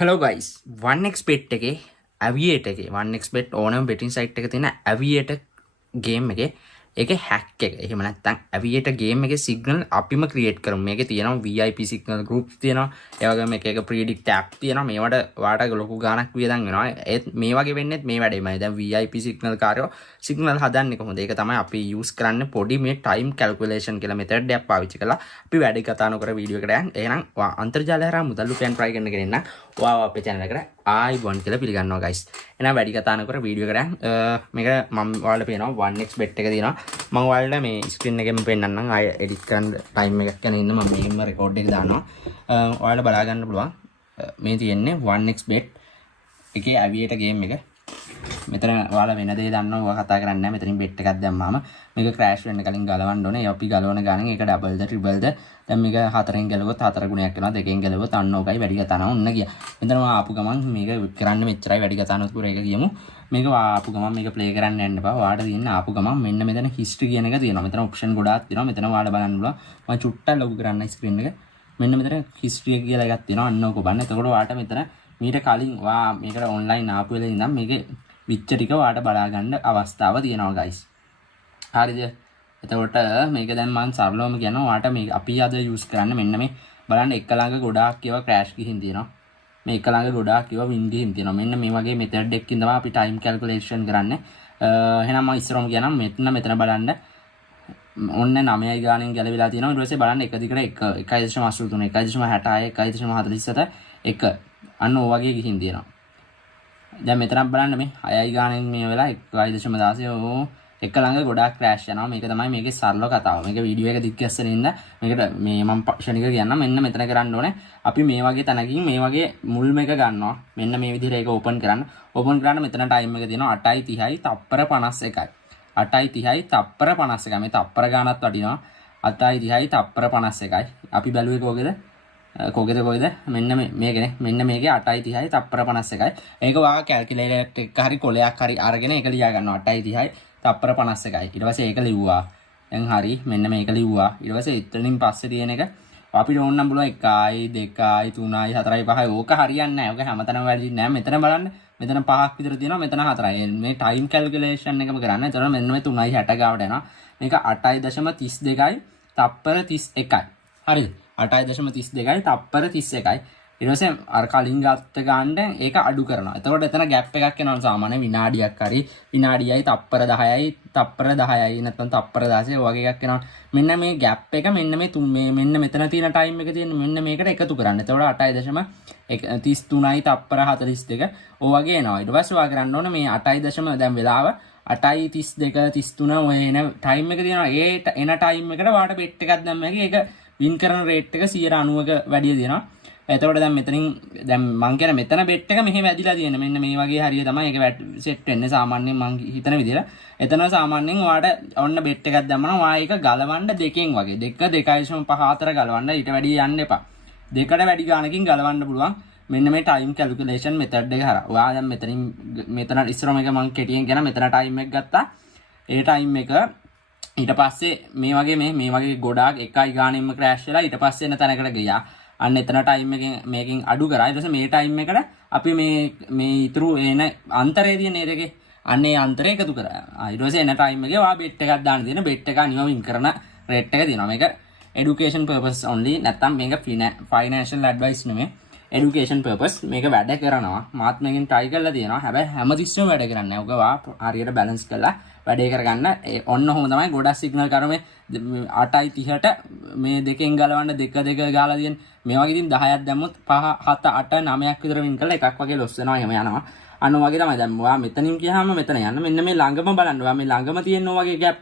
Hello guys, 1xbet එකේ Aviator එකේ 1xbet ඕනම betting site එකක තියෙන Aviator game එකේ hack එක. එහෙම නැත්නම් Aviator game එකේ signal අපිම create කරමු. මේකේ තියෙනවා VIP signal groups තියෙනවා. ඒ වගේම එක predict app තියෙනවා. මේවට වාට ලොකු ගාණක් වියදම් වෙනවා. ඒත් මේ වගේ වෙන්නේත් මේ වැඩේමයි. දැන් VIP signal කාර්යෝ signal හදන්නේ කොහොමද? ඒක තමයි අපි use කරන්නේ පොඩි මේ time calculation කියලා method එකක් පාවිච්චි කරලා අපි වැඩේ කතා නොකර වීඩියෝ එකට යන්න. එහෙනම් අන්තර්ජාලය හරහා මුදල් රුපියල් try කරන්න කෙනෙක් නම් ඔයාව අපේ channel එකට ආයිබෝන් කියලා පිළිගන්නවා guys. එහෙනම් වැඩි කතා නොකර වීඩියෝ එකට යන්න. මේක මම ඔයාලට පේනවා 1xbet එක තියෙනවා. මම ඔයාලට මේ ස්ක්‍රීන් එකෙන් පෙන්නන්නම්. ආය එඩිට් කරන්න ටයිම් එකක් යන ඉන්න මම මේකම රෙකෝඩ් එක දානවා. ඔයාලට බලා ගන්න පුළුවන්. මේ තියෙන්නේ 1xbet එකේ Aviator game එක. මෙතන ඔයාලා වෙන දේ දන්නවා. ඔයා කතා කරන්නේ නැහැ. මෙතනින් bet එකක් දැම්මාම මේක crash වෙන්න කලින් ගලවන්න ඕනේ. අපි ගලවන ගානෙන් ඒක double ද triple ද. දැන් මේක 4ෙන් ගලවුවොත් 4 ගුණයක් වෙනවා. 2ෙන් ගලවුවොත් අන්න ඕකයි වැඩි කතා නෝ ඔන්න ගියා. මෙතන මම ආපු ගමන් මේක කරන්න මෙච්චරයි වැඩි කතා නෝ පුර එක කියමු. මේක ආපු ගමන් මේක play කරන්න යන්න එපා. ඔයාලට තියෙන ආපු ගමන් මෙන්න මෙතන history කියන එක තියෙනවා. මෙතන option ගොඩාක් තියෙනවා. මෙතන ඔයාලා බලන්න පුළුවන්. මම චුට්ටක් ලොකු කරන්න screen එක. මෙන්න මෙතන history කියලා එකක් තියෙනවා. අන්න ඕක බලන්න. එතකොට ඔයාලට මෙතන මීට කලින් ඔයා මේකට online ආපු වෙලේ ඉඳන් මේකේ විච්ච ටික ඔයාලට බලා ගන්න අවස්ථාව තියෙනවා guys. හරිද? එතකොට මේක දැන් මම සරලවම කියනවා ඔයාලට මේ අපි අද යූස් කරන්නේ මෙන්න මේ බලන්න එක ළඟ ගොඩාක් ඒවා ක්‍රෑෂ් ගිහින් තියෙනවා. මේ එක ළඟ ගොඩාක් ඒවා වින් ගිහින් තියෙනවා. මෙන්න මේ වගේ මෙතඩ් එකකින් තමයි අපි ටයිම් කැල්කියුලේෂන් කරන්නේ. එහෙනම් මම ඉස්සරහම කියනවා මෙතන බලන්න ඔන්න 9යි ගානෙන් ගැලවිලා තියෙනවා. ඊට පස්සේ බලන්න එක දිගට 1.83 1.66 1.47 1 අන්න ඔය වගේ ගිහින් තියෙනවා. දැන් මෙතනක් බලන්න මේ 6යි ගානෙන් මේ වෙලා 1.16 ඕ එක ළඟ ගොඩාක් ක්‍රෑෂ් යනවා. මේක තමයි මේකේ සරල කතාව. මේක වීඩියෝ එක දික් ගැස්සගෙන ඉන්න. මේකට මේ මම ක්ෂණික කියන්නම්. මෙන්න මෙතන කරන්න ඕනේ. අපි මේ වගේ තැනකින් මේ වගේ මුල්ම එක ගන්නවා. මෙන්න මේ විදිහට ඒක ඕපන් කරන්න. ඕපන් කරාම මෙතන ටයිම් එක දෙනවා 8:30යි තප්පර 51යි. 8:30යි තප්පර 51යි. මේ තප්පර ගානක් වටිනවා. 8:30යි තප්පර 51යි. අපි බැලුවේ කොහෙද මෙන්න මේකනේ. මෙන්න මේකේ 8:30යි තප්පර 51යි. ඒක වාගේ කැල්කියුලේටර් එක හරි කොලයක් හරි අරගෙන ඒක ලියා ගන්නවා 8:30යි තප්පර 51යි. ඊට පස්සේ ඒක ලිව්වා. දැන් හරි මෙන්න මේක ලිව්වා. ඊට පස්සේ එතනින් පස්සේ තියෙන එක අපිට ඕන නම් බලුවා 1යි 2යි 3යි 4යි 5යි ඕක හරියන්නේ නැහැ. ඕක හැමතැනම වැරදින්නේ නැහැ. මෙතන බලන්න. මෙතන 5ක් විතර තියෙනවා. මෙතන 4යි. මේ ටයිම් කැල්කියුලේෂන් එකම කරන්න. එතකොට මෙන්න මේ 3:60 ගාවට යනවා. මේක 8.32යි තප්පර 31යි. හරිද? 8.32යි තප්පර 31යි. ඊට පස්සේ අර කලින් ගත්ත ගානට ඒක අඩු කරනවා. එතකොට එතන ગેප් එකක් එනවා සාමාන්‍ය විනාඩියක් හරි විනාඩියයි තප්පර 10යි තප්පර 10යි නැත්නම් තප්පර 16 වගේ එකක් එනවා. මෙන්න මේ ગેප් එක මෙන්න මෙන්න මෙතන තියෙන ටයිම් එක තියෙන මෙන්න මේකට එකතු කරන්න. එතකොට 8.33යි තප්පර 42 ඔය වගේ එනවා. ඊට පස්සේ ඔයා කරන්න ඕනේ මේ 8. දැන් වෙලාව 8:32 33 ඔය එන ටයිම් එක තියෙනවා. ඒ එන ටයිම් එකට වාට බෙට් එකක් දැම්මම ඒක වින් කරන රේට් එක 90%ක වැඩි දෙනවා. එතකොට දැන් මෙතනින් දැන් මං කියන මෙතන බෙට් එක මෙහෙම ඇදිලා තියෙන. මෙන්න මේ වගේ හරිය තමයි ඒක සෙට් වෙන්නේ සාමාන්‍යයෙන් මං හිතන විදිහට. එතන සාමාන්‍යයෙන් ඔයාලට ඔන්න බෙට් එකක් දැම්මම ඔයා ඒක ගලවන්න දෙකෙන් වගේ. 2.54 ගලවන්න ඊට වැඩි යන්න එපා. දෙකට වැඩි ගානකින් ගලවන්න පුළුවන්. මෙන්න මේ ටයිම් කැල්කියුලේෂන් මෙතඩ් එක හරහා. ඔයා දැන් මෙතන ඉස්සරම එක මං කෙටියෙන් කියන මෙතන ටයිම් එක ගත්තා. ඒ ටයිම් එක ඊට පස්සේ මේ වගේ ගොඩාක් එකයි ගානෙන්ම ක්‍රෑෂ් වෙලා ඊට පස්සේ එන තැනකට ගියා. අන්න එතන ටයිම් එකෙන් මේකෙන් අඩු කරා. ඊට පස්සේ මේ ටයිම් එකට අපි මේ ඉතුරු එන අන්තරය තියෙන නේද එකේ අන්න ඒ අන්තරය එකතු කරා. ඊට පස්සේ එන ටයිම් එකේ ඔයා බෙට් එකක් දාන්න තියෙන බෙට් එක අනිවාර්යයෙන් වින් කරන රේට් එක තියෙනවා. මේක education purpose only නැත්තම් මේක financial advice නෙමෙයි. education purpose මේක වැඩ කරනවා. මාත් මේකෙන් try කරලා තියෙනවා. හැබැයි හැමතිස්සෙම වැඩ කරන්නේ නැහැ. ඔක හරියට balance කරලා වැඩේ කරගන්න. ඔන්න ඔහොම තමයි ගොඩක් සිග්නල් කරමේ 8:30ට මේ දෙකෙන් ගලවන්න 2 ගාලා තියෙන. මේ වගේ ඉතින් 10ක් දැම්මොත් 5 7 8 9ක් විතර වින් කරලා එකක් වගේ ලොස් වෙනවා. එහෙම යනවා. අන්න වගේ තමයි. දැන් ඔයා මෙතනින් ගියාම මෙතන යන්න. මෙන්න මේ ළඟම බලන්න. ඔයා මේ ළඟම තියෙන ඔය වගේ ગેප්.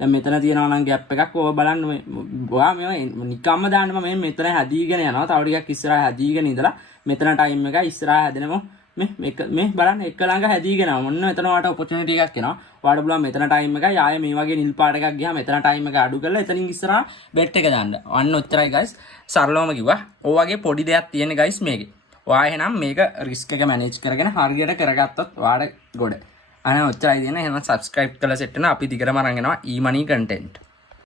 දැන් මෙතන තියෙනවා නම් ગેප් එකක්. ඔය බලන්න ඔයා මේ නිකම්ම දාන්නම මේ මෙතන හැදීගෙන යනවා. තව ටිකක් ඉස්සරහා හැදීගෙන ඉඳලා මෙතන ටයිම් එක ඉස්සරහා හැදෙනම මේ බලන්න එක ළඟ හැදීගෙන ඔන්න එතන ඔයාලට ඔපචුනිටි එකක් එනවා. ඔයාලට පුළුවන් මෙතන ටයිම් එකයි ආයේ මේ වගේ නිල් පාට එකක් ගියාම මෙතන ටයිම් එක අඩු කරලා එතනින් ඉස්සරහා බෙට් එක දාන්න. අන්න ඔච්චරයි guys. සරලවම කිව්වා. ඔය වගේ පොඩි දෙයක් තියෙන guys මේකේ. ඔයා එහෙනම් මේක රිස්ක් එක මැනේජ් කරගෙන හරියට කරගත්තොත් ඔයාලට ගොඩ. අනේ ඔච්චරයි තියෙන. එහෙනම් subscribe කරලා සෙට් වෙන අපි දිගටම අරන් යනවා e-money content.